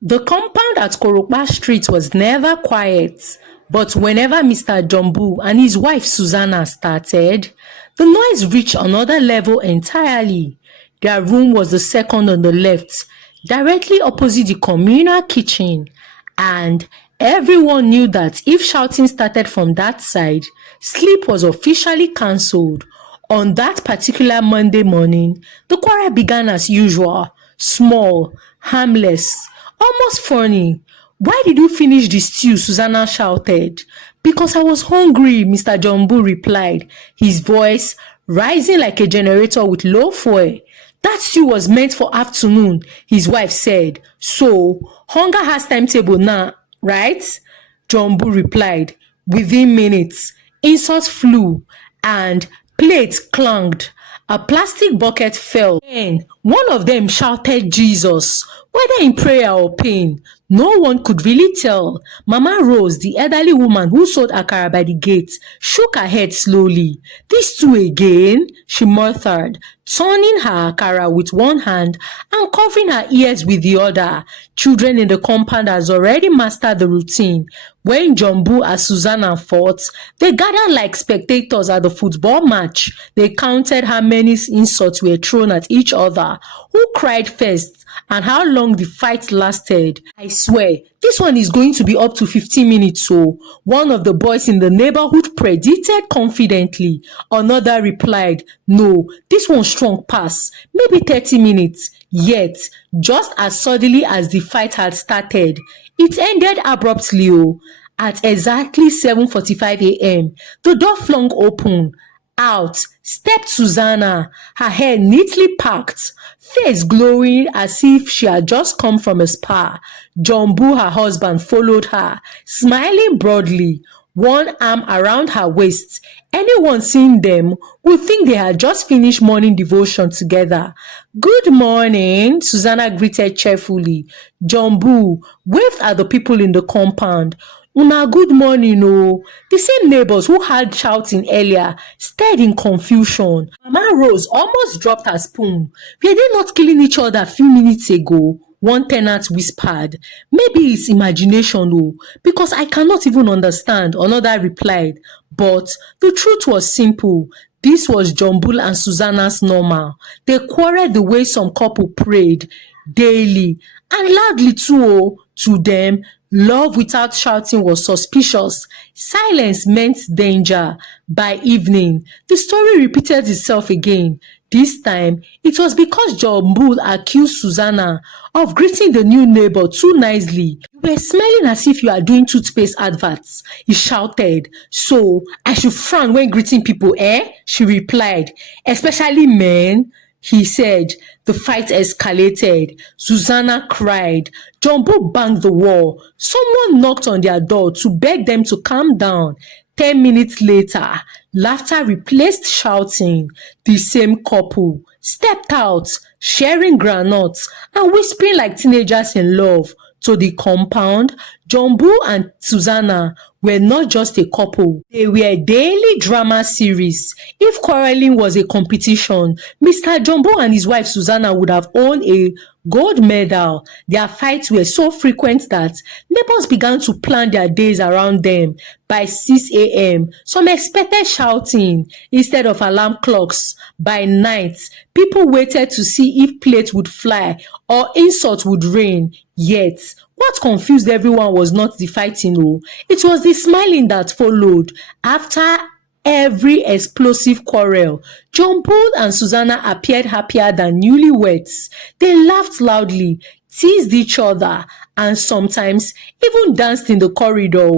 The compound at Korokpa Street was never quiet, but whenever Mr. Jumbo and his wife Susanna started, the noise reached another level entirely. Their room was the second on the left, directly opposite the communal kitchen, and everyone knew that if shouting started from that side, sleep was officially cancelled. On that particular Monday morning, the quarrel began as usual, small, harmless, almost funny. "Why did you finish the stew?" Susanna shouted. "Because I was hungry," Mr. Jumbo replied, his voice rising like a generator with low fuel. "That stew was meant for afternoon," his wife said. "So, hunger has timetable now, right?" Jumbo replied. Within minutes, insults flew and plates clanged. A plastic bucket fell, and one of them shouted Jesus, whether in prayer or pain. No one could really tell. Mama Rose, the elderly woman who sold akara by the gate, shook her head slowly. "These two again?" she muttered, turning her akara with one hand and covering her ears with the other. Children in the compound has already mastered the routine. When Jumbo and Susanna fought, they gathered like spectators at the football match. They counted how many insults were thrown at each other, who cried first, and how long the fight lasted. "I swear, this one is going to be up to 15 minutes, so," one of the boys in the neighborhood predicted confidently. Another replied, "No, this one strong pass, maybe 30 minutes. Yet, just as suddenly as the fight had started, it ended abruptly. At exactly 7:45 a.m., the door flung open. Out stepped Susanna, her hair neatly packed, face glowing as if she had just come from a spa. Jumbo, her husband, followed her, smiling broadly, one arm around her waist. Anyone seeing them would think they had just finished morning devotion together. "Good morning," Susanna greeted cheerfully. Jumbo waved at the people in the compound. "Una good morning, oh." The same neighbors who had shouting earlier stared in confusion. Mama Rose almost dropped her spoon. "Were they not killing each other a few minutes ago?" one tenant whispered. "Maybe it's imagination, oh, because I cannot even understand," another replied. But the truth was simple. This was Jumbo and Susanna's normal. They quarreled the way some couple prayed, daily, and loudly too. Oh, to them, love without shouting was suspicious. Silence meant danger. By evening, the story repeated itself again. This time, it was because Jumbo accused Susanna of greeting the new neighbor too nicely. "You were smelling as if you are doing toothpaste adverts," he shouted. "So, I should frown when greeting people, eh?" she replied. "Especially men," he said. The fight escalated. Susanna cried. Jumbo banged the wall. Someone knocked on their door to beg them to calm down. 10 minutes later, laughter replaced shouting. The same couple stepped out, sharing granuts and whispering like teenagers in love. To the compound, Jumbo and Susanna were not just a couple. They were a daily drama series. If quarreling was a competition, Mr. Jumbo and his wife Susanna would have won a gold medal. Their fights were so frequent that neighbors began to plan their days around them. By 6 a.m., some expected shouting instead of alarm clocks. By night, people waited to see if plates would fly or insults would rain. Yet, what confused everyone was not the fighting, it was the smiling that followed. After every explosive quarrel, Jumbo and Susanna appeared happier than newlyweds. They laughed loudly, teased each other, and sometimes even danced in the corridor.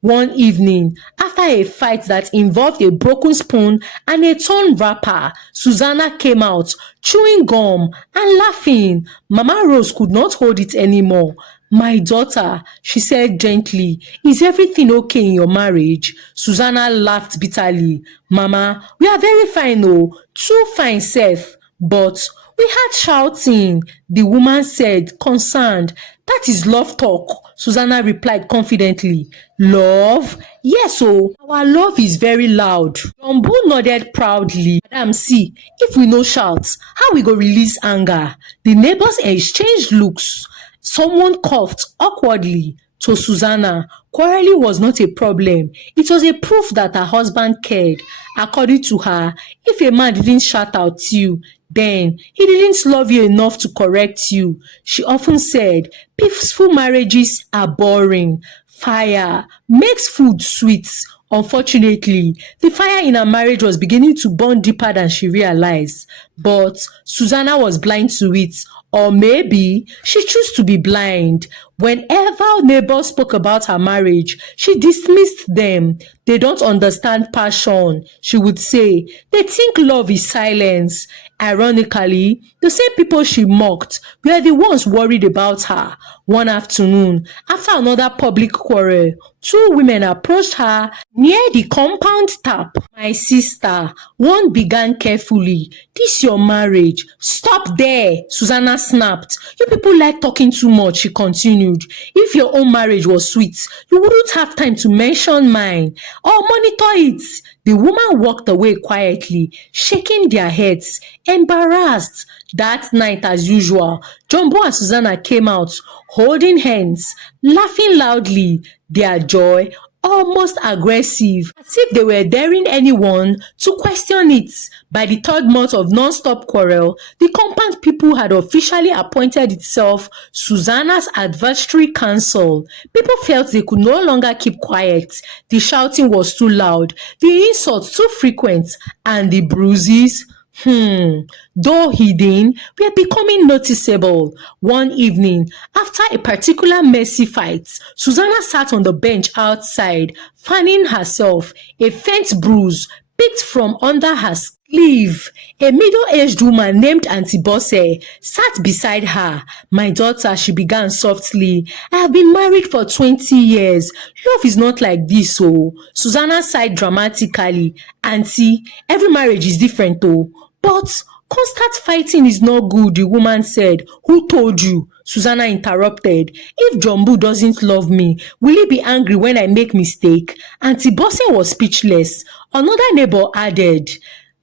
One evening, after a fight that involved a broken spoon and a torn wrapper, Susanna came out, chewing gum and laughing. Mama Rose could not hold it anymore. "My daughter," she said gently, "is everything okay in your marriage?" Susanna laughed bitterly. "Mama, we are very fine, too fine, sef. But we had shouting," the woman said, concerned. "That is love talk," Susanna replied confidently. "Love? Yes, our love is very loud." Jumbo nodded proudly. "Madam, see, if we no shout, how we go release anger?" The neighbors exchanged looks. Someone coughed awkwardly. To Susanna, quarreling was not a problem. It was a proof that her husband cared. According to her, if a man didn't shout out you, then he didn't love you enough to correct you. She often said, peaceful marriages are boring. Fire makes food sweet. Unfortunately, the fire in her marriage was beginning to burn deeper than she realized. But Susanna was blind to it. Or maybe she chose to be blind. Whenever neighbors spoke about her marriage, she dismissed them. They don't understand passion, she would say. They think love is silence. Ironically, the same people she mocked were the ones worried about her. One afternoon, after another public quarrel, two women approached her near the compound tap. My sister, one began carefully. This your marriage. Stop there, Susanna snapped. You people like talking too much, she continued. If your own marriage was sweet, you wouldn't have time to mention mine or monitor it. The woman walked away quietly, shaking their heads, embarrassed. That night, as usual, Jumbo and Susanna came out, holding hands, laughing loudly, their joy almost aggressive, as if they were daring anyone to question it. By the third month of non-stop quarrel, the compound people had officially appointed itself Susanna's advisory council. People felt they could no longer keep quiet. The shouting was too loud, the insults too frequent, and the bruises, though hidden, were becoming noticeable. One evening, after a particular messy fight, Susanna sat on the bench outside, fanning herself. A faint bruise picked from under her sleeve. A middle-aged woman named Auntie Bosse sat beside her. My daughter, she began softly, I have been married for 20 years. Love is not like this, oh. Susanna sighed dramatically. Auntie, every marriage is different, oh. But constant fighting is not good, the woman said. Who told you? Susanna interrupted. If Jumbo doesn't love me, will he be angry when I make mistake? Auntie Bosse was speechless. Another neighbor added,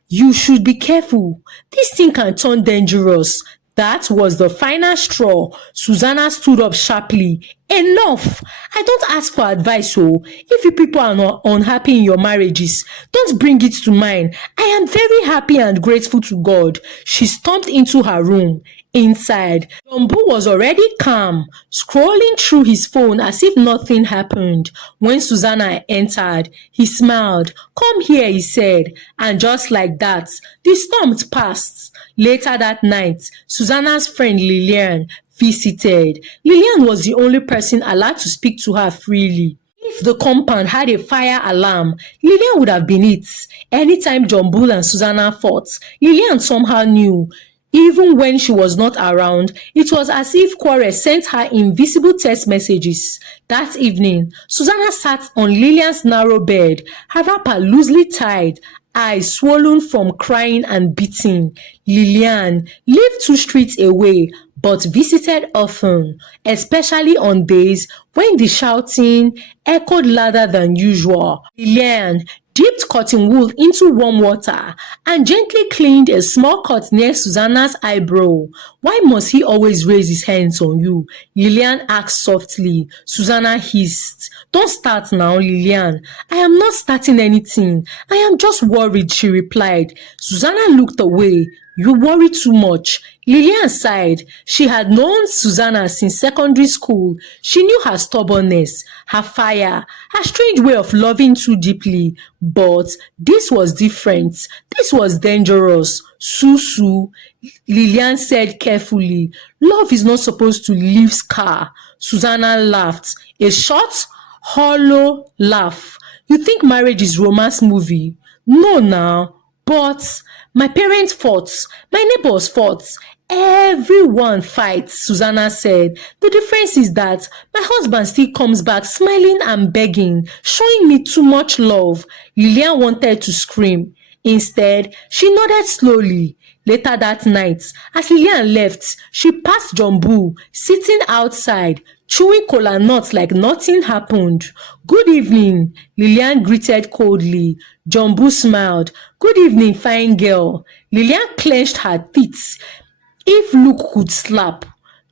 you should be careful. This thing can turn dangerous. That was the final straw. Susanna stood up sharply. Enough! I don't ask for advice, oh. If you people are not unhappy in your marriages, don't bring it to mine. I am very happy and grateful to God. She stomped into her room. Inside, Jumbo was already calm, scrolling through his phone as if nothing happened. When Susanna entered, he smiled. Come here, he said, and just like that, the storm passed. Later that night, Susanna's friend Lilian visited. Lilian was the only person allowed to speak to her freely. If the compound had a fire alarm, Lilian would have been it. Anytime Jumbo and Susanna fought, Lilian somehow knew. Even when she was not around, it was as if Quarry sent her invisible text messages. That evening, Susanna sat on Lilian's narrow bed, her wrapper loosely tied, eyes swollen from crying and beating. Lilian lived 2 streets away, but visited often, especially on days when the shouting echoed louder than usual. Lilian dipped cotton wool into warm water and gently cleaned a small cut near Susanna's eyebrow. Why must he always raise his hands on you? Lilian asked softly. Susanna hissed. Don't start now, Lilian. I am not starting anything. I am just worried, she replied. Susanna looked away. You worry too much. Lilian sighed. She had known Susanna since secondary school. She knew her stubbornness, her fire, her strange way of loving too deeply. But this was different. This was dangerous. Susu, Lilian said carefully. Love is not supposed to leave scar. Susanna laughed. A short, hollow laugh. You think marriage is romance movie? No now. But my parents fought, my neighbors fought, everyone fights, Susanna said. The difference is that my husband still comes back smiling and begging, showing me too much love. Lilian wanted to scream. Instead, she nodded slowly. Later that night, as Lilian left, she passed Jumbo, sitting outside, chewing kola nuts like nothing happened. Good evening, Lilian greeted coldly. Jumbo smiled. Good evening, fine girl. Lilian clenched her teeth. If Luke could slap.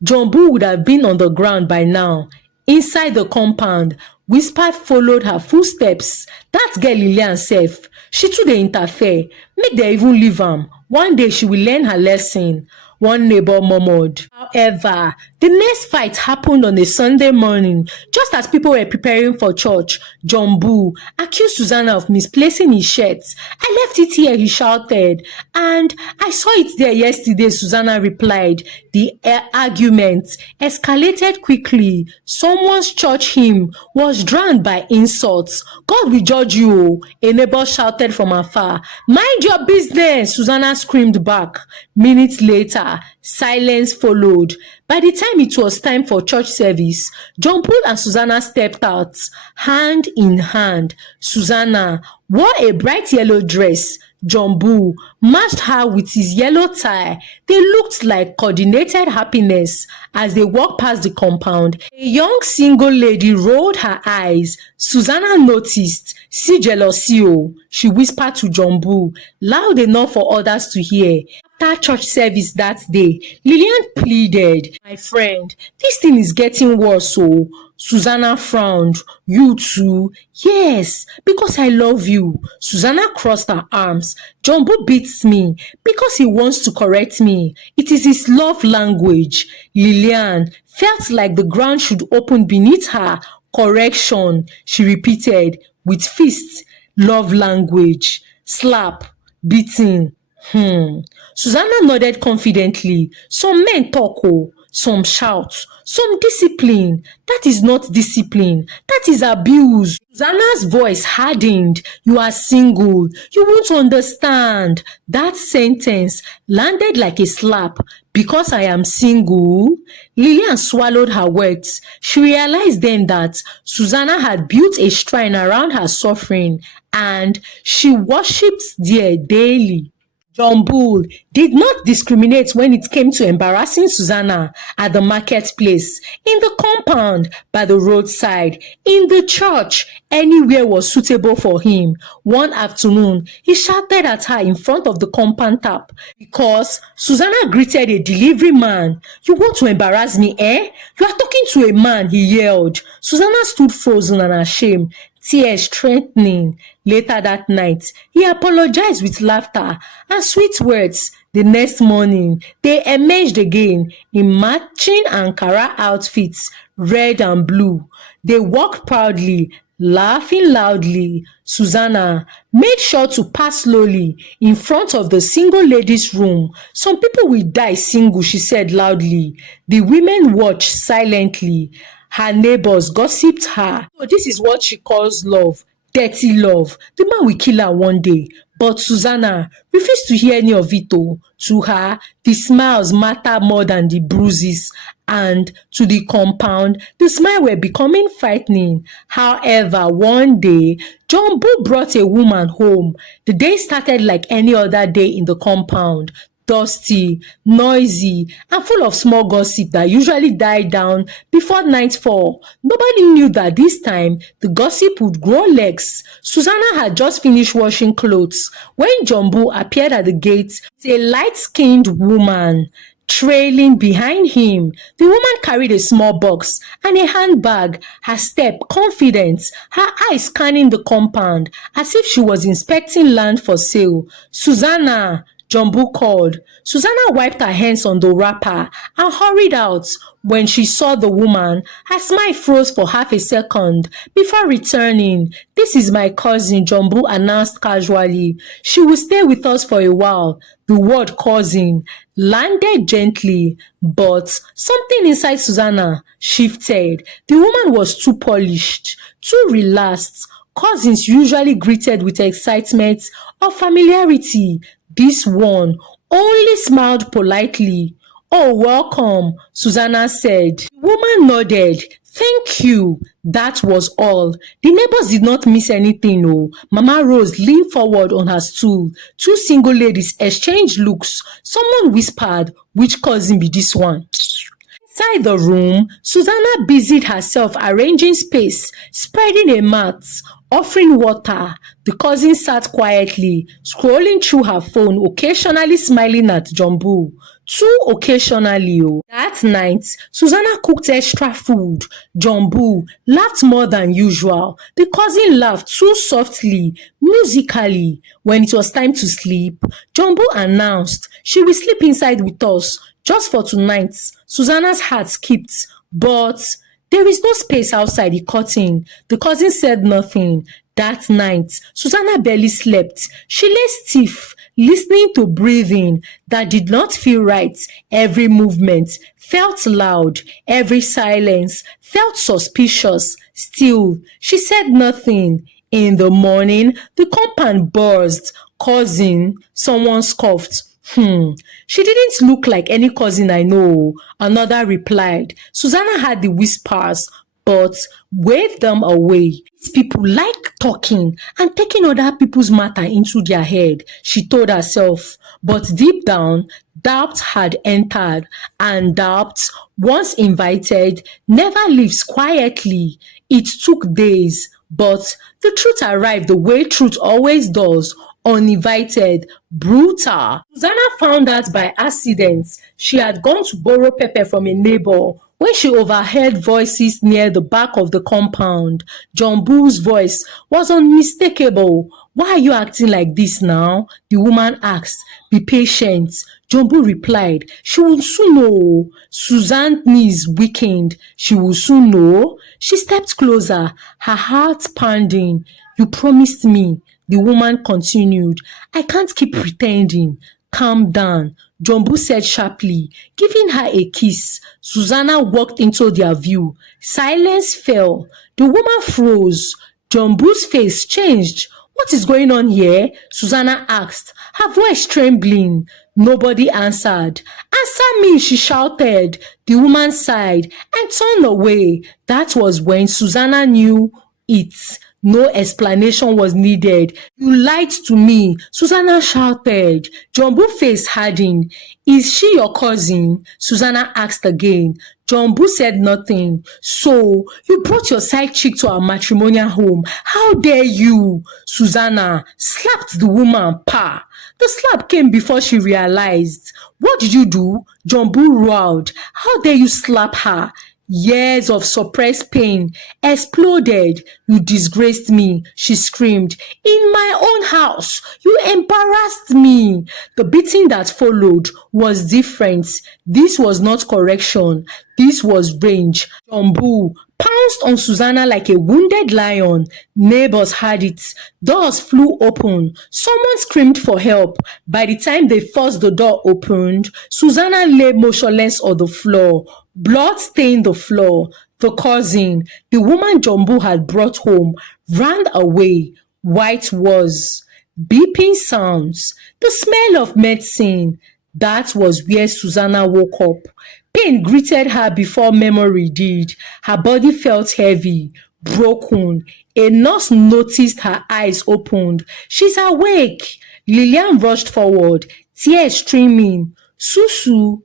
Jumbo would have been on the ground by now. Inside the compound, Whispered followed her footsteps. Dat girl Lilian sef, she too dey interfere. Make dem even leave am. One day she will learn her lesson. One neighbor murmured. However, the next fight happened on a Sunday morning. Just as people were preparing for church, Jumbo accused Susanna of misplacing his shirt. I left it here, he shouted. And I saw it there yesterday, Susanna replied. The argument escalated quickly. Someone's church hymn was drowned by insults. God will judge you, a neighbor shouted from afar. Mind your business, Susanna screamed back. Minutes later, silence followed. By the time it was time for church service, John Paul and Susanna stepped out, hand in hand. Susanna wore a bright yellow dress. Jumbo matched her with his yellow tie. They looked like coordinated happiness as they walked past the compound. A young single lady rolled her eyes. Susanna noticed. See jealousy, oh, she whispered to Jumbo, loud enough for others to hear. After church service that day, Lilian pleaded, my friend, this thing is getting worse, oh. Susanna frowned. You too? Yes, because I love you. Susanna crossed her arms. Jumbo beats me because he wants to correct me. It is his love language. Lilian felt like the ground should open beneath her. Correction, she repeated with fists. Love language. Slap. Beating. Susanna nodded confidently. Some men talk, oh. Some shout, some discipline. That is not discipline. That is abuse. Susanna's voice hardened. You are single. You won't understand. That sentence landed like a slap. Because I am single? Lilian swallowed her words. She realized then that Susanna had built a shrine around her suffering and she worshipped there daily. Jumbo did not discriminate when it came to embarrassing Susanna at the marketplace, in the compound, by the roadside, in the church, anywhere was suitable for him. One afternoon, he shouted at her in front of the compound tap because Susanna greeted a delivery man. You want to embarrass me, eh? You are talking to a man, he yelled. Susanna stood frozen and ashamed. Tears strengthening. Later that night, he apologized with laughter and sweet words. The next morning, they emerged again in matching Ankara outfits, red and blue. They walked proudly, laughing loudly. Susanna made sure to pass slowly in front of the single ladies' room. Some people will die single, she said loudly. The women watched silently. Her neighbors gossiped her. Oh, this is what she calls love. Dirty love. The man will kill her one day. But Susanna refused to hear any of it. Oh. To her, the smiles matter more than the bruises. And to the compound, the smiles were becoming frightening. However, one day, Jumbo brought a woman home. The day started like any other day in the compound. Dusty, noisy, and full of small gossip that usually died down before nightfall. Nobody knew that this time the gossip would grow legs. Susanna had just finished washing clothes when Jumbo appeared at the gate with a light-skinned woman trailing behind him. The woman carried a small box and a handbag, her step confident, her eyes scanning the compound as if she was inspecting land for sale. Susanna, Jumbo called. Susanna wiped her hands on the wrapper and hurried out. When she saw the woman, her smile froze for half a second before returning. This is my cousin, Jumbo announced casually. She will stay with us for a while. The word cousin landed gently, but something inside Susanna shifted. The woman was too polished, too relaxed. Cousins usually greeted with excitement or familiarity. This one only smiled politely. Oh, welcome, Susanna said. The woman nodded. Thank you. That was all. The neighbors did not miss anything. Oh, Mama Rose leaned forward on her stool. Two single ladies exchanged looks. Someone whispered, which cousin be this one? Inside the room, Susanna busied herself arranging space, spreading a mat, offering water. The cousin sat quietly, scrolling through her phone, occasionally smiling at Jumbo. Too occasionally. That night, Susanna cooked extra food. Jumbo laughed more than usual. The cousin laughed too softly, musically. When it was time to sleep, Jumbo announced she will sleep inside with us just for tonight. Susanna's heart skipped, but there is no space outside the curtain. The cousin said nothing. That night, Susanna barely slept. She lay stiff, listening to breathing that did not feel right. Every movement felt loud. Every silence felt suspicious. Still, she said nothing. In the morning, the compound buzzed. Cousin, someone scoffed. She didn't look like any cousin I know. Another replied. Susanna had the whispers, but waved them away. These people like talking and taking other people's matter into their head, she told herself. But deep down, doubt had entered, and doubt, once invited, never leaves quietly. It took days, but the truth arrived the way truth always does. Uninvited, brutal. Susanna found out by accident. She had gone to borrow pepper from a neighbor when she overheard voices near the back of the compound. Jumbo's voice was unmistakable. Why are you acting like this now? The woman asked. Be patient. Jumbo replied. She will soon know. Susanna's knees weakened. She will soon know. She stepped closer, her heart pounding. You promised me. The woman continued. I can't keep pretending. Calm down, Jumbo said sharply, giving her a kiss. Susanna walked into their view. Silence fell. The woman froze. Jumbo's face changed. What is going on here? Susanna asked, her voice trembling. Nobody answered. Answer me, she shouted. The woman sighed and turned away. That was when Susanna knew it. No explanation was needed. You lied to me, Susanna shouted. Jumbo's face hardened. Is she your cousin? Susanna asked again. Jumbo said nothing. So, you brought your side chick to our matrimonial home. How dare you? Susanna slapped the woman, pa. The slap came before she realized. What did you do? Jumbo roared. How dare you slap her? Years of suppressed pain exploded. You disgraced me, she screamed. In my own house, you embarrassed me. The beating that followed was different. This was not correction. This was rage. Jumbo pounced on Susanna like a wounded lion. Neighbors heard it. Doors flew open. Someone screamed for help. By the time they forced the door opened, Susanna lay motionless on the floor. Blood stained the floor. The cousin, the woman Jumbo had brought home, ran away. White was. Beeping sounds. The smell of medicine. That was where Susanna woke up. Pain greeted her before memory did. Her body felt heavy, broken. A nurse noticed her eyes opened. She's awake. Lilian rushed forward, tears streaming. Susu.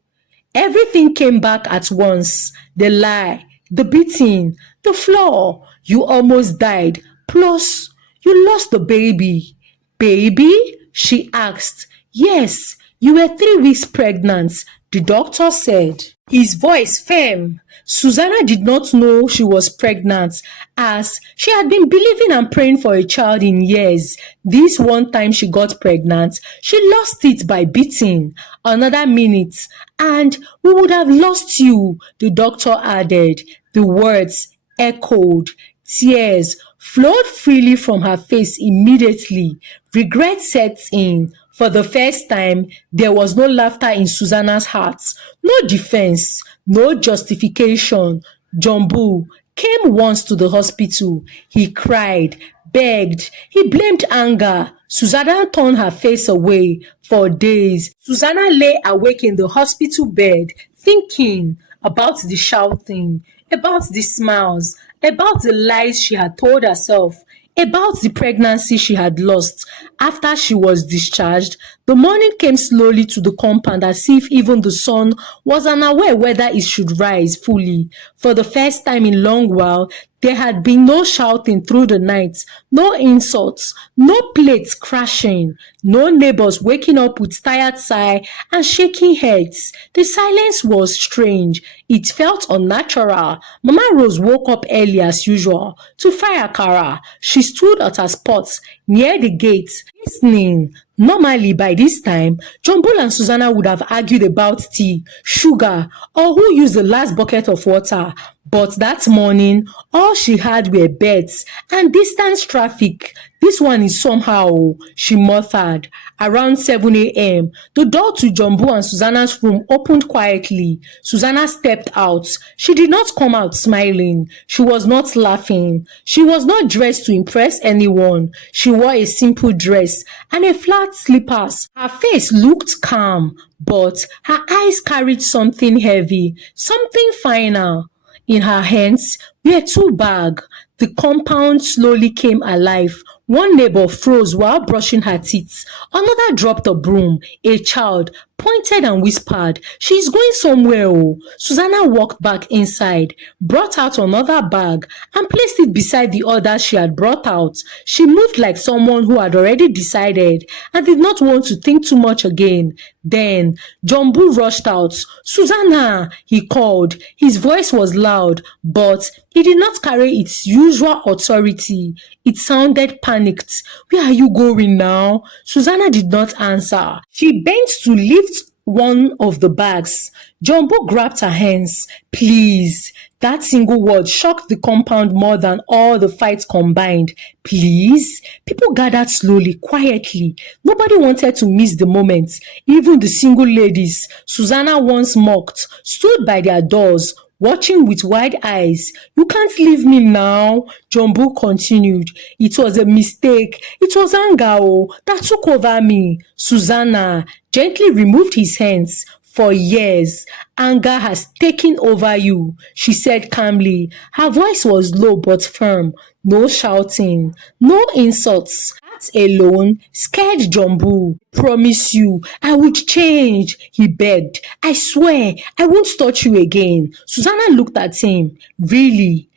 Everything came back at once. The lie, the beating, the floor. You almost died. Plus, you lost the baby. Baby? She asked. Yes, you were 3 weeks pregnant, the doctor said. His voice firm. Susanna did not know she was pregnant, as she had been believing and praying for a child in years. This one time she got pregnant, she lost it by beating. Another minute, and we would have lost you, the doctor added. The words echoed. Tears flowed freely from her face immediately. Regret set in. For the first time, there was no laughter in Susanna's heart, no defense, no justification. Jumbo came once to the hospital. He cried, begged, he blamed anger. Susanna turned her face away. For days, Susanna lay awake in the hospital bed, thinking about the shouting, about the smiles, about the lies she had told herself, about the pregnancy she had lost. After she was discharged, the morning came slowly to the compound as if even the sun was unaware whether it should rise fully. For the first time in a long while, There had been no shouting through the night, no insults, no plates crashing, no neighbors waking up with tired sigh and shaking heads. The silence was strange. It felt unnatural. Mama Rose woke up early as usual to fry akara. She stood at her spot near the gate, listening. Normally, by this time, John Bull and Susanna would have argued about tea, sugar, or who used the last bucket of water. But that morning, all she had were beds and distant traffic. This one is somehow, she muttered. Around 7 a.m., the door to Jumbo and Susanna's room opened quietly. Susanna stepped out. She did not come out smiling. She was not laughing. She was not dressed to impress anyone. She wore a simple dress and a flat slippers. Her face looked calm, but her eyes carried something heavy, something final. In her hands were two bags. The compound slowly came alive. One neighbor froze while brushing her teeth. Another dropped a broom. A child pointed and whispered, "She's going somewhere." Oh. Susanna walked back inside, brought out another bag, and placed it beside the other she had brought out. She moved like someone who had already decided and did not want to think too much again. Then Jumbo rushed out. "Susanna!" he called. His voice was loud, but it did not carry its usual authority. It sounded panicked. "Where are you going now?" Susanna did not answer. She bent to lift one of the bags. Jumbo grabbed her hands. "Please." That single word shocked the compound more than all the fights combined. "Please?" People gathered slowly, quietly. Nobody wanted to miss the moment. Even the single ladies Susanna once mocked stood by their doors, watching with wide eyes. "You can't leave me now," Jumbo continued. "It was a mistake. It was anger that took over me." Susanna gently removed his hands. "For years, anger has taken over you," she said calmly. Her voice was low but firm. No shouting, no insults. That alone scared Jumbo. "Promise you, I would change," he begged. "I swear, I won't touch you again." Susanna looked at him. Really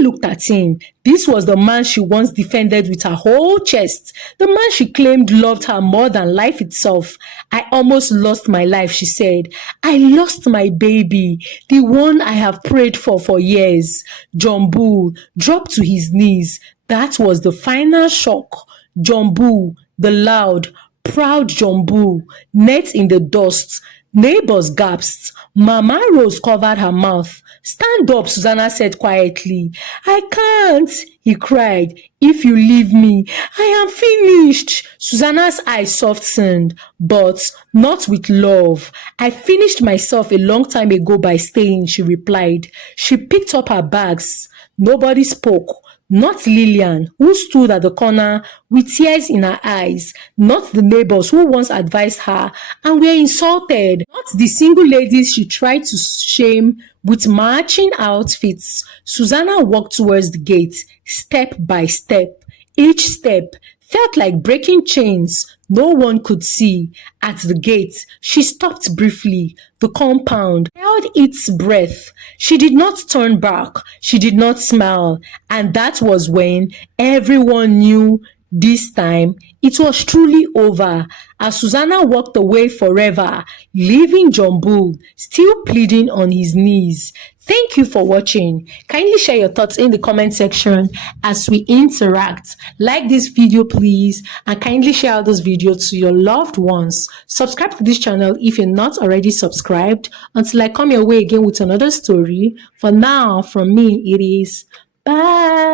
looked at him. This was the man she once defended with her whole chest. The man she claimed loved her more than life itself. "I almost lost my life," she said. "I lost my baby, the one I have prayed for years." Jumbo dropped to his knees. That was the final shock. Jumbo, the loud, proud Jumbo, knelt in the dust. Neighbors gasped. Mama Rose covered her mouth. "Stand up," Susanna said quietly. "I can't," he cried. "If you leave me, I am finished." Susanna's eyes softened, but not with love. "I finished myself a long time ago by staying," she replied. She picked up her bags. Nobody spoke. Not Lilian, who stood at the corner with tears in her eyes. Not the neighbors who once advised her and were insulted. Not the single ladies she tried to shame with matching outfits. Susanna walked towards the gate, step by step. Each step felt like breaking chains no one could see. At the gate, she stopped briefly. The compound held its breath. She did not turn back. She did not smile. And that was when everyone knew this time it was truly over. As Susanna walked away forever, leaving Jumbo still pleading on his knees. Thank you for watching. Kindly share your thoughts in the comment section as we interact. Like this video please, and kindly share this video to your loved ones. Subscribe to this channel if you're not already subscribed. Until I come your way again with another story. For now, from me it is bye.